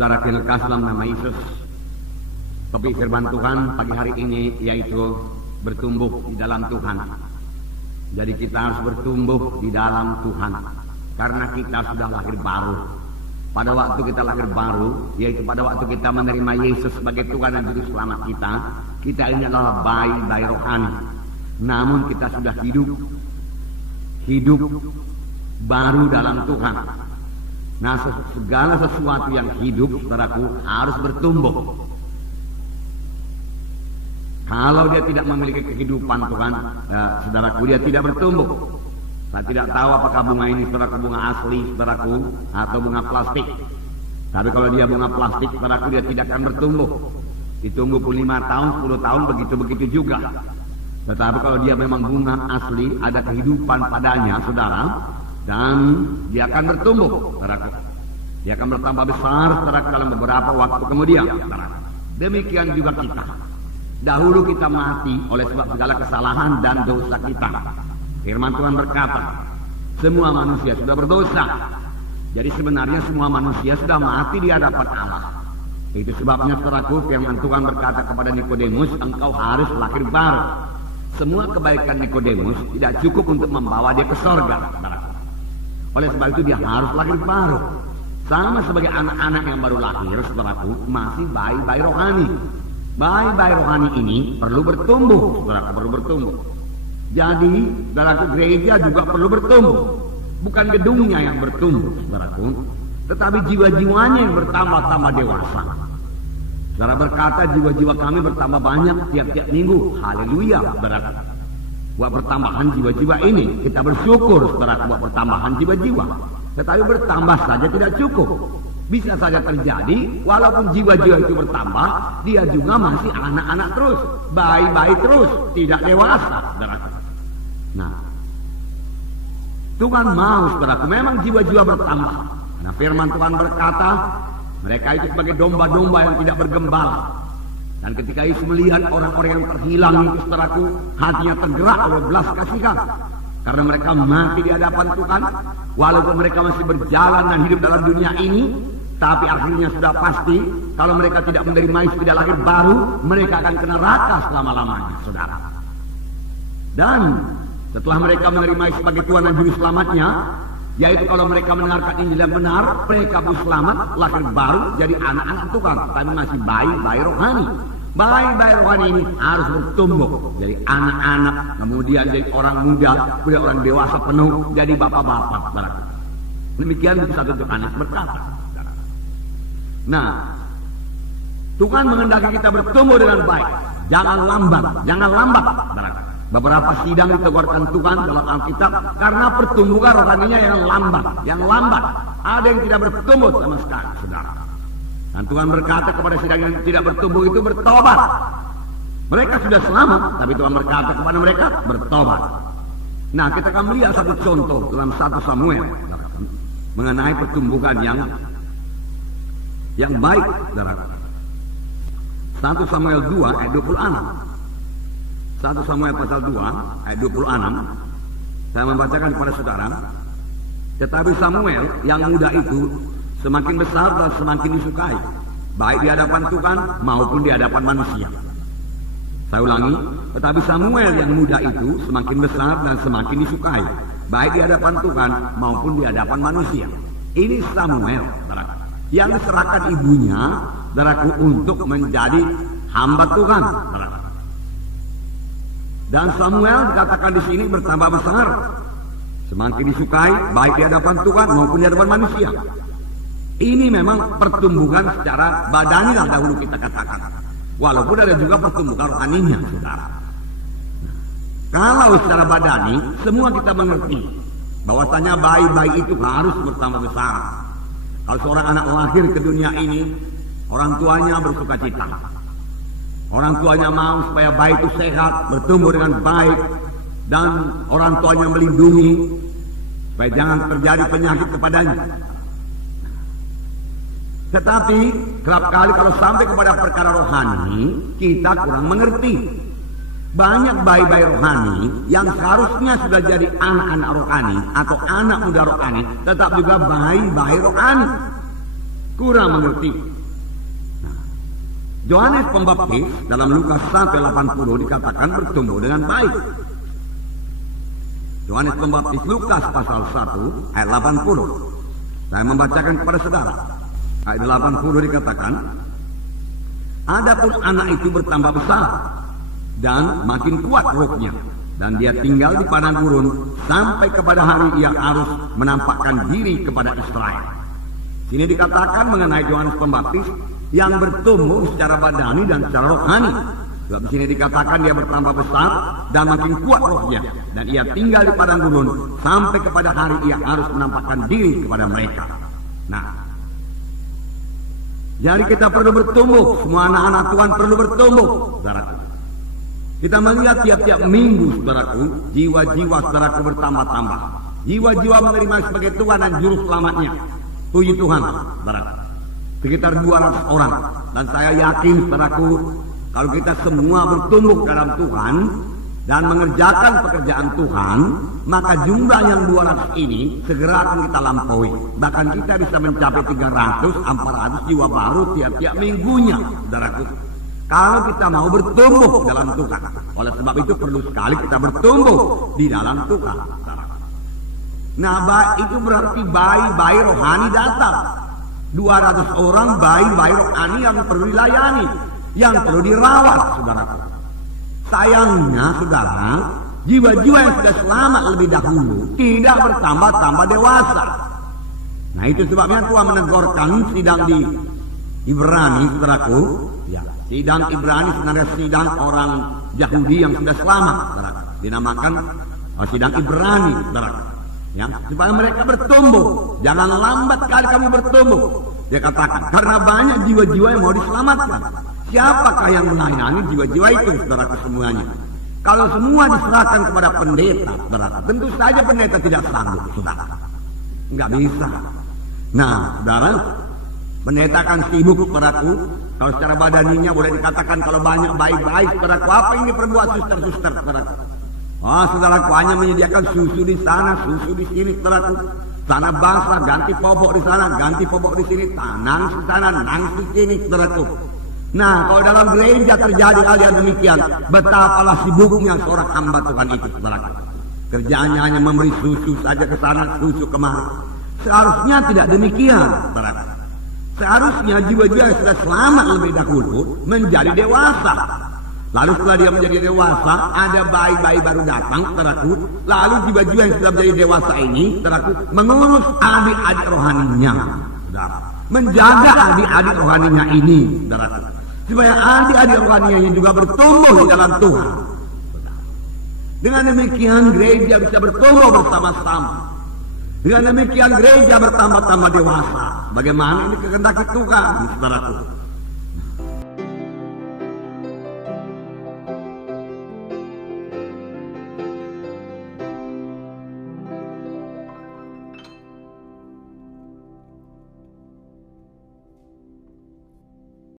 Saudara kekasih dalam nama Yesus, topik firman Tuhan pagi hari ini yaitu bertumbuh di dalam Tuhan. Jadi kita harus bertumbuh di dalam Tuhan karena kita sudah lahir baru. Pada waktu kita lahir baru, yaitu pada waktu kita menerima Yesus sebagai Tuhan dan Juru Selamat kita ini adalah bayi rohani. Namun kita sudah hidup baru dalam Tuhan. Nah, segala sesuatu yang hidup, saudaraku, harus bertumbuh. Kalau dia tidak memiliki kehidupan Tuhan, saudaraku, dia tidak bertumbuh. Saya tidak tahu apakah bunga ini, saudaraku, bunga asli, saudaraku, atau bunga plastik. Tapi kalau dia bunga plastik, saudaraku, dia tidak akan bertumbuh. Ditunggu pun 5 tahun, 10 tahun, begitu-begitu juga. Tetapi kalau dia memang bunga asli, ada kehidupan padanya, saudara, dan dia akan bertumbuh, saudaraku. Dia akan bertambah besar, saudaraku, dalam beberapa waktu kemudian, saudaraku. Demikian juga kita. Dahulu kita mati oleh sebab segala kesalahan dan dosa kita. Firman Tuhan berkata, semua manusia sudah berdosa. Jadi sebenarnya semua manusia sudah mati di hadapan Allah. Itu sebabnya, saudaraku, firman Tuhan berkata kepada Nikodemus, engkau harus lahir baru. Semua kebaikan Nikodemus tidak cukup untuk membawa dia ke sorga, saudaraku. Oleh sebab itu dia harus lahir baru. Sama sebagai anak-anak yang baru lahir, saudaraku, masih bayi-bayi rohani. Bayi-bayi rohani ini perlu bertumbuh, saudaraku, perlu bertumbuh. Jadi, saudaraku, gereja juga perlu bertumbuh. Bukan gedungnya yang bertumbuh, saudaraku, tetapi jiwa-jiwanya yang bertambah-tambah dewasa. Saudara berkata, jiwa-jiwa kami bertambah banyak tiap-tiap minggu. Haleluya, saudaraku. Buat pertambahan jiwa-jiwa ini, kita bersyukur, saudaraku, buat pertambahan jiwa-jiwa. Tetapi bertambah saja tidak cukup. Bisa saja terjadi, walaupun jiwa-jiwa itu bertambah, dia juga masih anak-anak terus, bayi-bayi terus, tidak dewasa, saudaraku. Nah, Tuhan mau, saudaraku, memang jiwa-jiwa bertambah. Nah, firman Tuhan berkata, mereka itu sebagai domba-domba yang tidak bergembala. Dan ketika Yesus melihat orang-orang yang terhilang itu, saudaraku, hatinya tergerak oleh belas kasihan. Karena mereka mati di hadapan Tuhan, walaupun mereka masih berjalan dan hidup dalam dunia ini, tapi akhirnya sudah pasti, kalau mereka tidak menerima Yesus tidak lahir baru, mereka akan kena neraka selama-lamanya, saudara. Dan setelah mereka menerima Yesus sebagai Tuhan dan Juru Selamatnya, yaitu kalau mereka mendengarkan Injil yang benar, mereka pun selamat, lahir baru, jadi anak-anak Tuhan, tapi masih bayi-bayi rohani. Bayi-bayi rohani ini harus bertumbuh, jadi anak-anak, kemudian jadi orang muda, kemudian orang dewasa penuh, jadi bapak-bapak, saudaraku. Demikian satu Yohanes berkata. Nah, Tuhan menghendaki kita bertumbuh dengan baik. Jangan lambat, saudaraku. Beberapa sidang diteguhkan Tuhan dalam Alkitab karena pertumbuhan rohaninya yang lambat. Ada yang tidak bertumbuh sama sekali, saudara. Dan Tuhan berkata kepada sidang yang tidak bertumbuh itu bertobat. Mereka sudah selamat, tapi Tuhan berkata kepada mereka bertobat. Nah, kita akan melihat satu contoh dalam 1 Samuel mengenai pertumbuhan yang baik, saudara. 1 Samuel 2 ayat 26. 1 Samuel pasal 2 ayat 26. Saya membacakan kepada saudara. Tetapi Samuel yang muda itu semakin besar dan semakin disukai, baik di hadapan Tuhan maupun di hadapan manusia. Saya ulangi, tetapi Samuel yang muda itu semakin besar dan semakin disukai, baik di hadapan Tuhan maupun di hadapan manusia. Ini Samuel, saudara, yang diserahkan ibunya, saudaraku, untuk menjadi hamba Tuhan, saudara. Dan Samuel dikatakan di sini bertambah besar, semakin disukai, baik di hadapan Tuhan maupun di hadapan manusia. Ini memang pertumbuhan secara badani lah dahulu kita katakan. Walaupun ada juga pertumbuhan rohaninya, saudara. Kalau secara badani, semua kita mengerti bahwasanya bayi-bayi itu harus bertambah besar. Kalau seorang anak lahir ke dunia ini, orang tuanya bersuka cita. Orang tuanya mau supaya bayi itu sehat, bertumbuh dengan baik, dan orang tuanya melindungi supaya jangan terjadi penyakit kepadanya. Tetapi kerap kali kalau sampai kepada perkara rohani, kita kurang mengerti. Banyak bayi-bayi rohani yang seharusnya sudah jadi anak-anak rohani atau anak muda rohani, tetap juga bayi-bayi rohani. Kurang mengerti. Yohanes Pembaptis dalam Lukas 1:80 dikatakan bertumbuh dengan baik. Yohanes Pembaptis Lukas pasal 1 ayat 80. Saya membacakan kepada saudara. Ayat 80 dikatakan, adapun anak itu bertambah besar dan makin kuat rohnya, dan dia tinggal di padang gurun sampai kepada hari ia harus menampakkan diri kepada Israel. Sini dikatakan mengenai Yohanes Pembaptis yang bertumbuh secara badani dan secara rohani. Sebab di sini dikatakan dia bertambah besar dan makin kuat rohnya, dan ia tinggal di padang gurun sampai kepada hari ia harus menampakkan diri kepada mereka. Nah, jadi kita perlu bertumbuh, semua anak-anak Tuhan perlu bertumbuh, saudaraku. Kita melihat tiap-tiap minggu, saudaraku, jiwa-jiwa saudaraku bertambah-tambah. Jiwa-jiwa menerima sebagai Tuhan dan Juru Selamatnya. Puji Tuhan, saudaraku. Sekitar 200 orang. Dan saya yakin, saudaraku, kalau kita semua bertumbuh dalam Tuhan dan mengerjakan pekerjaan Tuhan, maka jumlah yang 200 ini segera akan kita lampaui. Bahkan kita bisa mencapai 300-400 jiwa baru tiap-tiap minggunya, saudaraku. Kalau kita mau bertumbuh dalam Tuhan. Oleh sebab itu perlu sekali kita bertumbuh di dalam Tuhan. Nah, itu berarti bayi-bayi rohani datang. 200 orang bayi-bayi rohani yang perlu dilayani, yang perlu dirawat, saudara. Sayangnya, saudara, jiwa-jiwa yang sudah selamat lebih dahulu tidak bertambah-tambah dewasa. Nah, itu sebabnya Tuhan menegurkan sidang di Ibrani, saudaraku. Ya, sidang Ibrani sebenarnya sidang orang Yahudi yang sudah selamat, saudaraku. Dinamakan sidang Ibrani, saudaraku. Ya, supaya mereka bertumbuh. Jangan lambat kali kamu bertumbuh. Dia katakan, karena banyak jiwa-jiwa yang mau diselamatkan. Siapakah yang melayani jiwa-jiwa itu, saudaraku semuanya? Kalau semua diserahkan kepada pendeta, saudara, tentu saja pendeta tidak sanggup, saudara. Enggak bisa. Nah, saudara, pendeta akan sibuk, saudaraku. Kalau secara badaninya boleh dikatakan kalau banyak baik-baik, saudaraku, apa yang diperbuat suster-suster, saudaraku? Oh, saudaraku, hanya menyediakan susu di sana, susu di sini, saudaraku. Sana basah, ganti popok di sana, ganti popok di sini, tanang di sana, nangis di sini, saudaraku. Nah, kalau dalam gereja terjadi hal yang demikian, betapalah sibuknya seorang hamba Tuhan itu, saudaraku. Kerjaannya hanya memberi susu saja ke sana, susu kemari. Seharusnya tidak demikian, saudaraku. Seharusnya jiwa-jiwa yang sudah selamat lebih dahulu menjadi dewasa. Lalu setelah dia menjadi dewasa, ada bayi-bayi baru datang, saudaraku. Lalu jiwa-jiwa yang sudah menjadi dewasa ini, saudaraku, mengurus adik-adik rohaninya, saudara. Menjaga adik-adik rohaninya ini, saudaraku. Supaya adik-adik rohaninya ini juga bertumbuh di dalam Tuhan. Dengan demikian gereja bisa bertumbuh bersama-sama. Dengan demikian gereja bertambah-tambah dewasa. Bagaimana ini kehendak Tuhan, saudaraku.